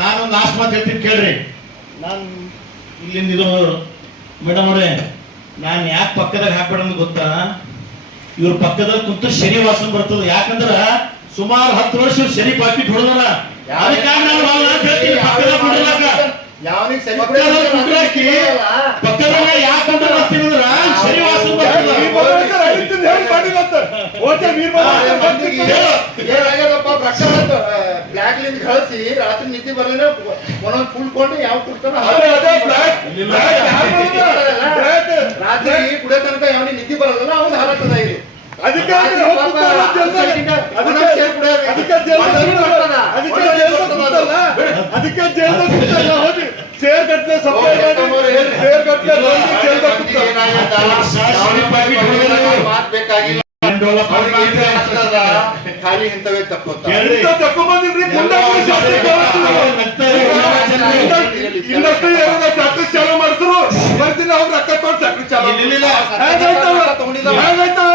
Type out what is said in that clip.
ನಾನು ಲಾಸ್ಟ್ ಮಾತು ಹೇಳ್ತೀನಿ ಕೇಳ್ರಿ. ನಾನು ಇಲ್ಲಿಂದ ಇದು ಮೇಡಮ್ ಅವರೇ ನಾನು ಯಾಕೆ ಪಕ್ಕದಾಗ ಹಾಕ್ಬೇಡ ಗೊತ್ತಾ? ಇವ್ರ ಪಕ್ಕದಲ್ಲಿ ಕುಂತು ಶನಿ ವಾಸನ ಬರ್ತದ. ಯಾಕಂದ್ರ ಸುಮಾರು ಹತ್ತು ವರ್ಷ ಶನಿ ಪಾಕಿಟ್ ಹೊಡೆದಾರ ಅದಕ್ಕಾಗಿ ನಾನು ಬ್ಲಾಕ್ ಲಿಂದ ಕಳಿಸಿ ರಾತ್ರಿ ನಿದ್ದೆ ಬರಲಿಲ್ಲ. ಒಂದೊಂದು ಕುಳ್ಕೊಂಡು ಯಾವ ಕುಡ್ತಾನ ರಾತ್ರಿ ಕುಡಿಯೋ ತನಕ ಯಾವ ನಿದ್ದೆ ಬರಲ್ಲ ಅವ್ನು ಹಾಲತ್ತದ ಇಲ್ಲಿ. ಅದಕ್ಕೆ ಹೋಗ್. ಅದಕ್ಕೆ ಅದಕ್ಕೆ ಜೈಲ್ದಾಗ? ಅದಕ್ಕೆ ಹೋಗಿ ಸೇರ್ ಗಟ್ಲೆ ಸಪ್ಲೈ ಮಾಡಿ ಸೇರ್ ಗಟ್ಲೆ ಬಂದು ಜೈಲ್ದಾಗ ಕೂತಾರ. ಖಾಲಿ ಇಂಥವೇ ತಪ್ಪು ಇನ್ನಷ್ಟು ಏನಾರ ಫ್ಯಾಕ್ಟ್ರಿ ಚಾಲೂ ಮಾಡಿದ್ರು ಬರ್ತೀನಿ ಅವ್ರ ಅಕ್ಕ ತೋರ್ ಫ್ಯಾಕ್ಟ್ರಿ ಚಾಲೂ. ಇಲ್ಲ, ಇಲ್ಲ, ಇಲ್ಲ. ಹೇಗಾಯ್ತವ?